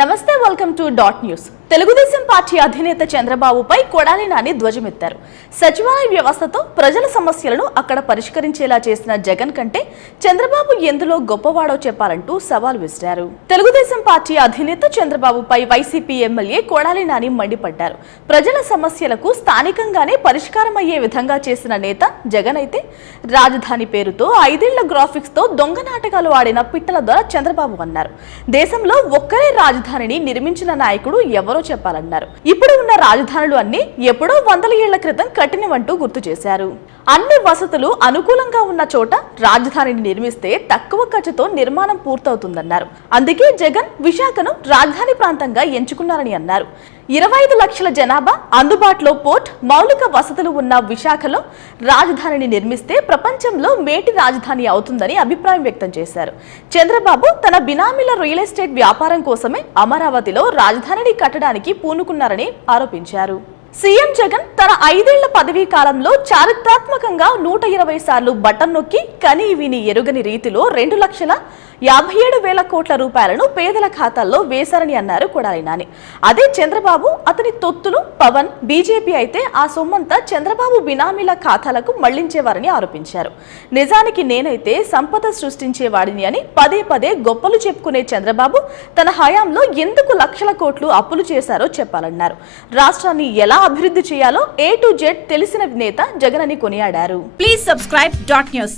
నమస్తే welcome to dot news Telugu Desam party అధినేత చంద్రబాబుపై కొడాలి నాని ధ్వజమెత్తారు. సచివాలయ వ్యవస్థతో ప్రజల సమస్యలను అక్కడ పరిష్కరించేలా చేసిన జగన్ కంటే చంద్రబాబు ఎందులో గొప్పవాడో చెప్పాలంటూ సవాల్ విసిరారు. తెలుగుదేశం పార్టీ అధినేత చంద్రబాబుపై వైసీపీ ఎమ్మెల్యే కొడాలి నాని మండిపడ్డారు. ప్రజల సమస్యలకు స్థానికంగానే పరిష్కారం అయ్యే విధంగా చేసిన నేత జగన్ అయితే రాజధాని పేరుతో ఐదేళ్ళ గ్రాఫిక్స్తో దొంగ నాటకాలు ఆడిన పిట్టల ద్వారా చంద్రబాబు అన్నారు. దేశంలో ఒక్కరే రాజధానిని నిర్మించిన నాయకుడు ఎవరో చెప్పాలన్నారు. ఇప్పుడు ఉన్న రాజధానులు అన్ని ఎప్పుడో వందల ఏళ్ళ క్రితం కట్టినవంటూ గుర్తు చేశారు. అన్ని వసతులు అనుకూలంగా ఉన్న చోట రాజధానిని నిర్మిస్తే తక్కువ ఖర్చుతో నిర్మాణం పూర్తవుతుందన్నారు. అందుకే జగన్ విశాఖను రాజధాని ప్రాంతంగా ఎంచుకున్నారని అన్నారు. ఇరవై ఐదు లక్షల జనాభా అందుబాటులో పోర్ట్ మౌలిక వసతులు ఉన్న విశాఖలో రాజధానిని నిర్మిస్తే ప్రపంచంలో మేటి రాజధాని అవుతుందని అభిప్రాయం వ్యక్తం చేశారు. చంద్రబాబు తన బినామీల రియల్ ఎస్టేట్ వ్యాపారం కోసమే అమరావతిలో రాజధానిని కట్టడానికి పూనుకున్నారని ఆరోపించారు. సీఎం జగన్ తన ఐదేళ్ళ పదవీ కాలంలో చారిత్రాత్మకంగా నూట ఇరవై సార్లు బటన్ నొక్కి కని విని ఎరుగని రీతిలో రెండు లక్షల యాభై ఏడు వేల కోట్ల రూపాయలను పేదల ఖాతాల్లో వేశారని అన్నారు కొడాలి నాని. అదే చంద్రబాబు అతని తొత్తులు పవన్ బీజేపీ అయితే ఆ సొమ్మంతా చంద్రబాబు బినామీల ఖాతాలకు మళ్ళించేవారని ఆరోపించారు. నిజానికి నేనైతే సంపద సృష్టించేవాడిని అని పదే పదే గొప్పలు చెప్పుకునే చంద్రబాబు తన హయాంలో ఎందుకు లక్షల కోట్లు అప్పులు చేశారో చెప్పాలన్నారు. రాష్ట్రాన్ని ఎలా అభివృద్ధి చేయాలో ఏ టు జెడ్ తెలిసిన నేత జగన్ అని కొనియాడారు. Please subscribe dot news